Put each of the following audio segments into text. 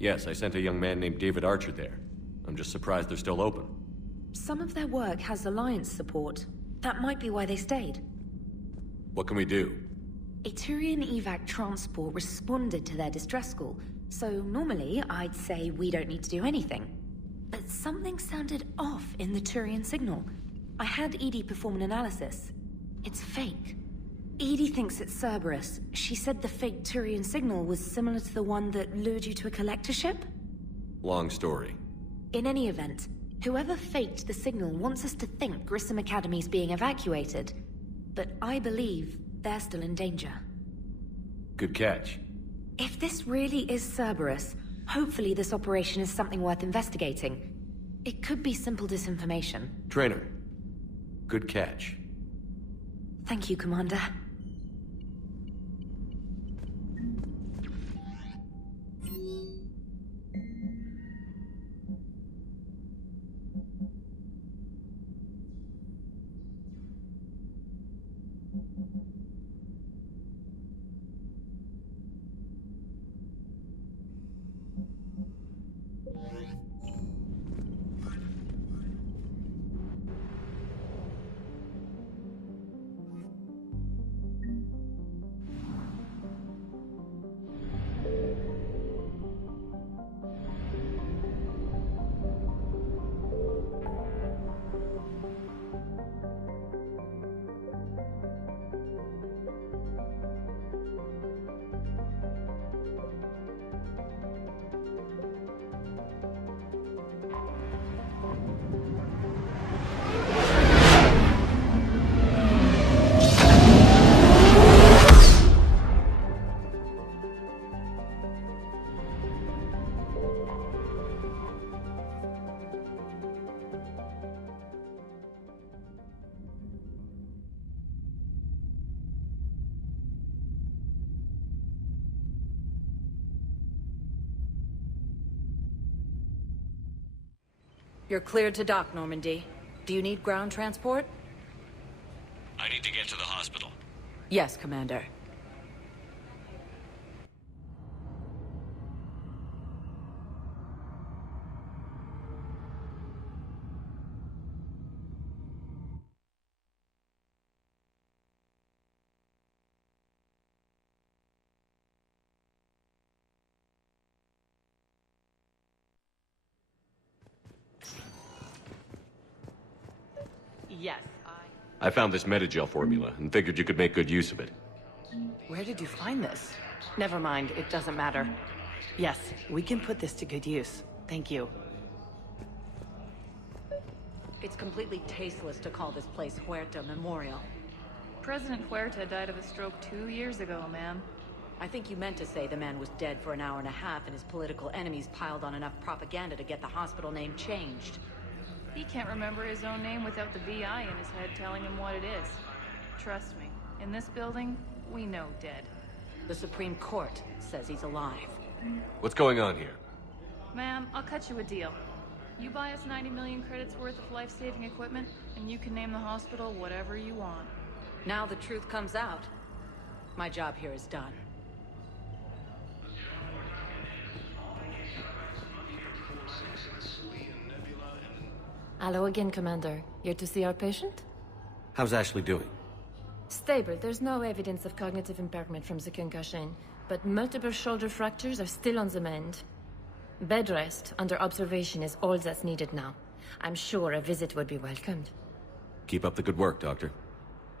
Yes, I sent a young man named David Archer there. I'm just surprised they're still open. Some of their work has Alliance support. That might be why they stayed. What can we do? A Turian evac transport responded to their distress call, so normally I'd say we don't need to do anything. But something sounded off in the Turian signal. I had Edie perform an analysis. It's fake. Edie thinks it's Cerberus. She said the fake Turian signal was similar to the one that lured you to a collector ship? Long story. In any event, whoever faked the signal wants us to think Grissom Academy's being evacuated. But I believe they're still in danger. Good catch. If this really is Cerberus, hopefully this operation is something worth investigating. It could be simple disinformation. Trainer. Good catch. Thank you, Commander. You're cleared to dock, Normandy. Do you need ground transport? I need to get to the hospital. Yes, Commander. Yes, I found this Metagel formula and figured you could make good use of it. Where did you find this? Never mind, it doesn't matter. Yes, we can put this to good use. Thank you. It's completely tasteless to call this place Huerta Memorial. President Huerta died of a stroke 2 years ago, ma'am. I think you meant to say the man was dead for an hour and a half and his political enemies piled on enough propaganda to get the hospital name changed. He can't remember his own name without the VI in his head telling him what it is. Trust me, in this building, we know dead. The Supreme Court says he's alive. What's going on here? Ma'am, I'll cut you a deal. You buy us 90 million credits worth of life-saving equipment, and you can name the hospital whatever you want. Now the truth comes out. My job here is done. Hello again, Commander. Here to see our patient? How's Ashley doing? Stable. There's no evidence of cognitive impairment from the concussion, but multiple shoulder fractures are still on the mend. Bed rest under observation is all that's needed now. I'm sure a visit would be welcomed. Keep up the good work, Doctor.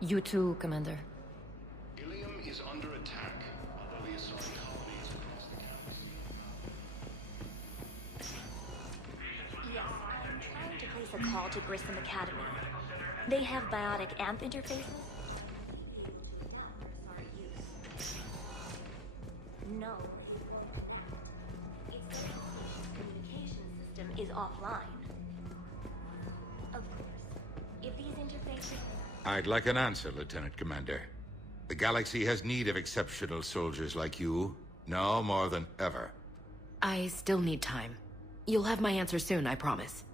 You too, Commander. Ilium is under attack. Otherly assault colonies across the Yes, I'm trying to place a call to Grissom Academy. They have biotic AMP interfaces? No. Its communication system is offline. Of course, if these interfaces... I'd like an answer, Lieutenant Commander. The galaxy has need of exceptional soldiers like you, now more than ever. I still need time. You'll have my answer soon, I promise.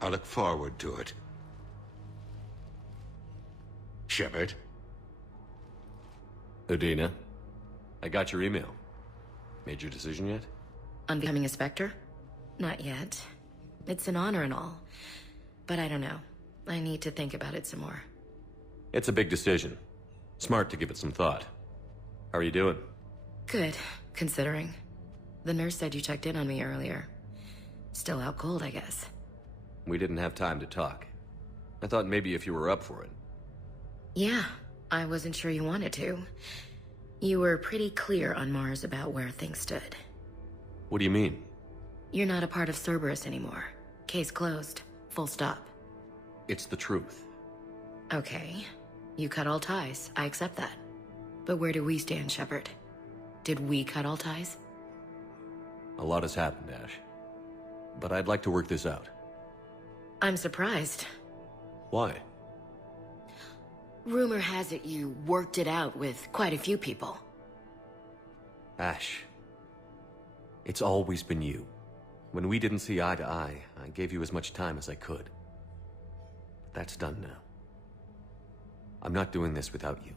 I look forward to it. Shepard? Udina, I got your email. Made your decision yet? On becoming a Spectre? Not yet. It's an honor and all. But I don't know. I need to think about it some more. It's a big decision. Smart to give it some thought. How are you doing? Good, considering. The nurse said you checked in on me earlier. Still out cold, I guess. We didn't have time to talk. I thought maybe if you were up for it. Yeah, I wasn't sure you wanted to. You were pretty clear on Mars about where things stood. What do you mean? You're not a part of Cerberus anymore. Case closed. Full stop. It's the truth. Okay. You cut all ties. I accept that. But where do we stand, Shepard? Did we cut all ties? A lot has happened, Ash. But I'd like to work this out. I'm surprised. Why? Rumor has it you worked it out with quite a few people. Ash. It's always been you. When we didn't see eye to eye, I gave you as much time as I could. That's done now. I'm not doing this without you.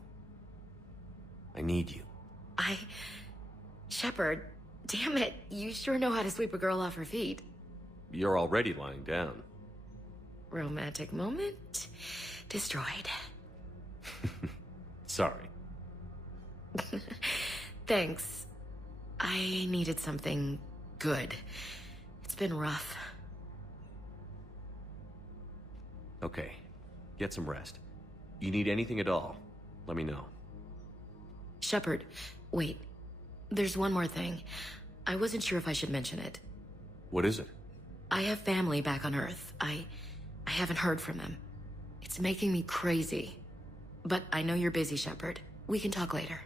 I need you. Shepard, damn it, you sure know how to sweep a girl off her feet. You're already lying down. Romantic moment destroyed. Sorry. Thanks. I needed something good. It's been rough. Okay. Get some rest. You need anything at all, let me know. Shepard, wait. There's one more thing. I wasn't sure if I should mention it. What is it? I have family back on Earth. I haven't heard from them. It's making me crazy. But I know you're busy, Shepard. We can talk later.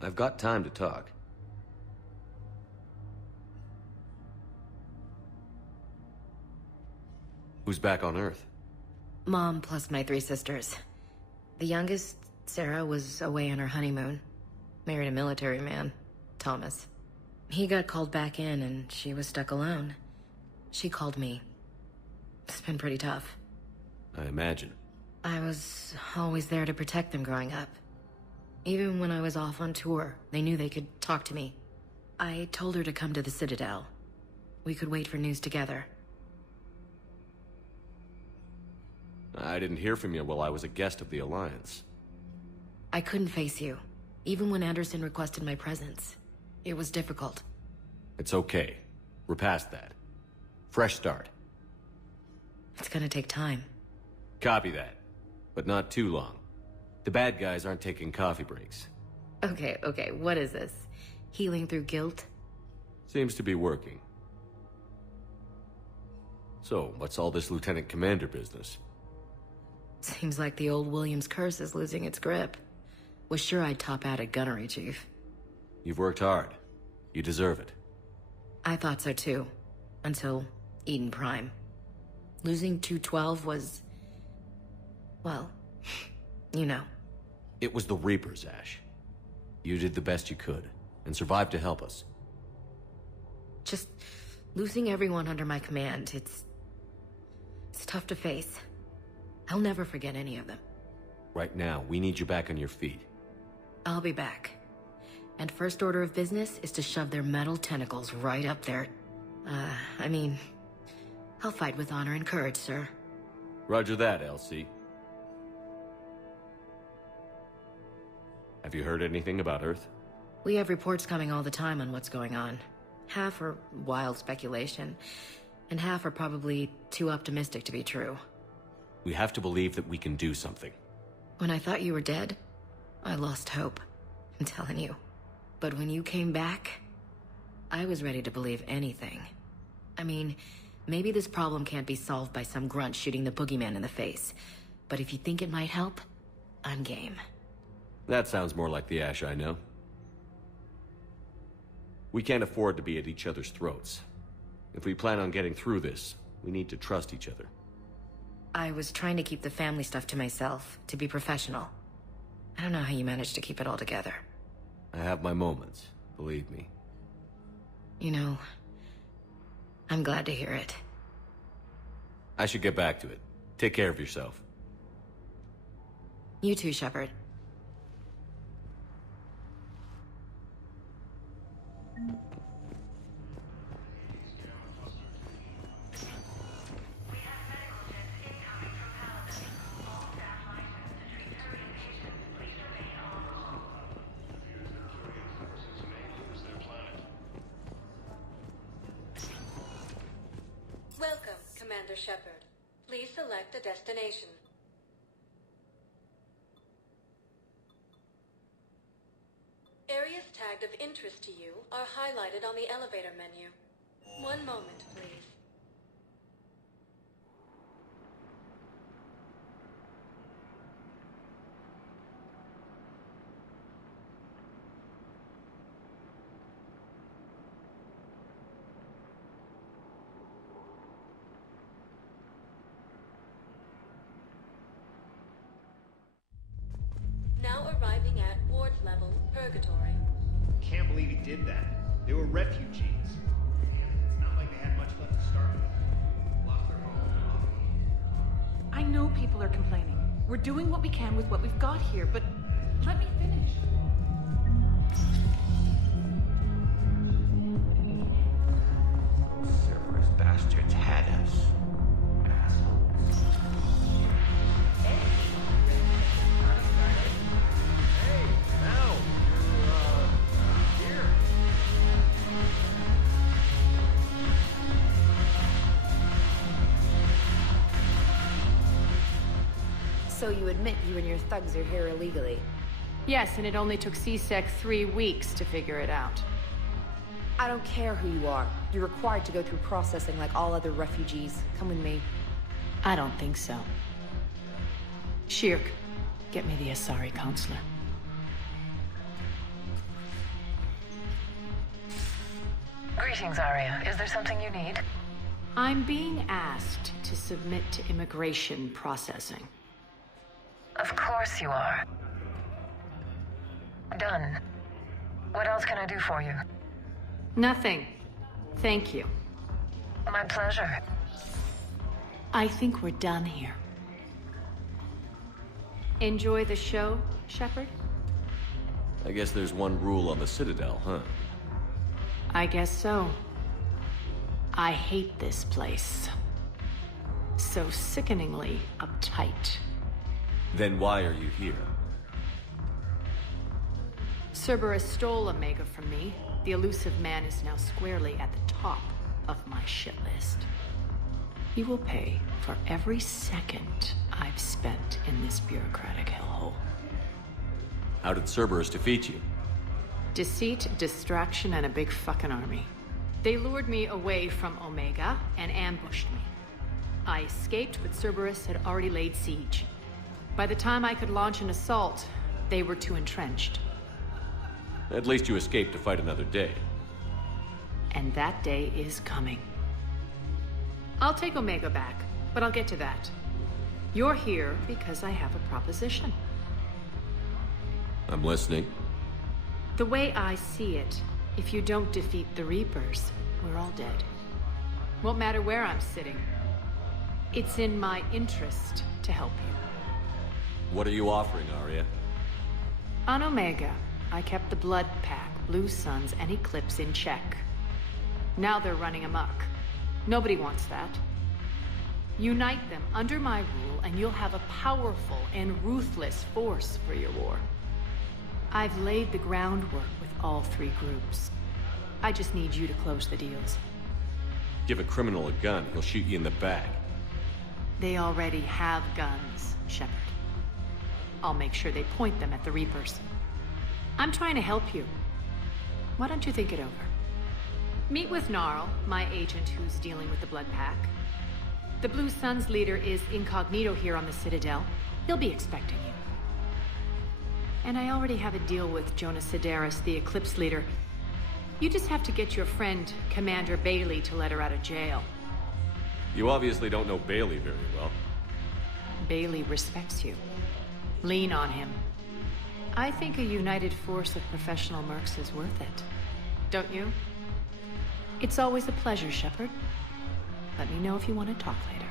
I've got time to talk. Who's back on Earth? Mom plus my 3 sisters. The youngest, Sarah, was away on her honeymoon. Married a military man, Thomas. He got called back in and she was stuck alone. She called me. It's been pretty tough. I imagine. I was always there to protect them growing up. Even when I was off on tour, they knew they could talk to me. I told her to come to the Citadel. We could wait for news together. I didn't hear from you while I was a guest of the Alliance. I couldn't face you, even when Anderson requested my presence. It was difficult. It's okay. We're past that. Fresh start. It's gonna take time. Copy that. But not too long. The bad guys aren't taking coffee breaks. Okay, what is this? Healing through guilt? Seems to be working. So, what's all this Lieutenant Commander business? Seems like the old Williams curse is losing its grip. Was sure I'd top out at gunnery, Chief. You've worked hard. You deserve it. I thought so too. Until Eden Prime. Losing 212 was... well, you know. It was the Reapers, Ash. You did the best you could, and survived to help us. Just losing everyone under my command, it's tough to face. I'll never forget any of them. Right now, we need you back on your feet. I'll be back. And first order of business is to shove their metal tentacles right up there. I'll fight with honor and courage, sir. Roger that, LC. Have you heard anything about Earth? We have reports coming all the time on what's going on. Half are wild speculation, and half are probably too optimistic to be true. We have to believe that we can do something. When I thought you were dead, I lost hope. I'm telling you. But when you came back, I was ready to believe anything. I mean, maybe this problem can't be solved by some grunt shooting the boogeyman in the face. But if you think it might help, I'm game. That sounds more like the Ash I know. We can't afford to be at each other's throats. If we plan on getting through this, we need to trust each other. I was trying to keep the family stuff to myself, to be professional. I don't know how you managed to keep it all together. I have my moments, believe me. You know, I'm glad to hear it. I should get back to it. Take care of yourself. You too, Shepard. Welcome, Commander Shepard. Please select a destination. Areas tagged of interest to you are highlighted on the elevator menu. One moment, please. Now arriving at Ward level, Purgatory. Can't believe he did that. They were refugees. It's not like they had much left to start with. Lost their home. I know people are complaining. We're doing what we can with what we've got here, but let me finish. Cerberus bastards had us. So you admit you and your thugs are here illegally? Yes, and it only took CSEC 3 weeks to figure it out. I don't care who you are. You're required to go through processing like all other refugees. Come with me. I don't think so. Shirk, get me the Asari counselor. Greetings, Arya. Is there something you need? I'm being asked to submit to immigration processing. Of course you are. Done. What else can I do for you? Nothing. Thank you. My pleasure. I think we're done here. Enjoy the show, Shepard? I guess there's one rule on the Citadel, huh? I guess so. I hate this place. So sickeningly uptight. Then why are you here? Cerberus stole Omega from me. The elusive man is now squarely at the top of my shit list. He will pay for every second I've spent in this bureaucratic hellhole. How did Cerberus defeat you? Deceit, distraction, and a big fucking army. They lured me away from Omega and ambushed me. I escaped, but Cerberus had already laid siege. By the time I could launch an assault, they were too entrenched. At least you escaped to fight another day. And that day is coming. I'll take Omega back, but I'll get to that. You're here because I have a proposition. I'm listening. The way I see it, if you don't defeat the Reapers, we're all dead. Won't matter where I'm sitting. It's in my interest to help you. What are you offering, Arya? On Omega, I kept the Blood Pack, Blue Suns, and Eclipse in check. Now they're running amok. Nobody wants that. Unite them under my rule, and you'll have a powerful and ruthless force for your war. I've laid the groundwork with all 3 groups. I just need you to close the deals. Give a criminal a gun, he'll shoot you in the back. They already have guns, Shepard. I'll make sure they point them at the Reapers. I'm trying to help you. Why don't you think it over? Meet with Gnarl, my agent who's dealing with the Blood Pack. The Blue Suns leader is incognito here on the Citadel. He'll be expecting you. And I already have a deal with Jonas Sidaris, the Eclipse leader. You just have to get your friend, Commander Bailey, to let her out of jail. You obviously don't know Bailey very well. Bailey respects you. Lean on him. I think a united force of professional mercs is worth it. Don't you? It's always a pleasure, Shepard. Let me know if you want to talk later.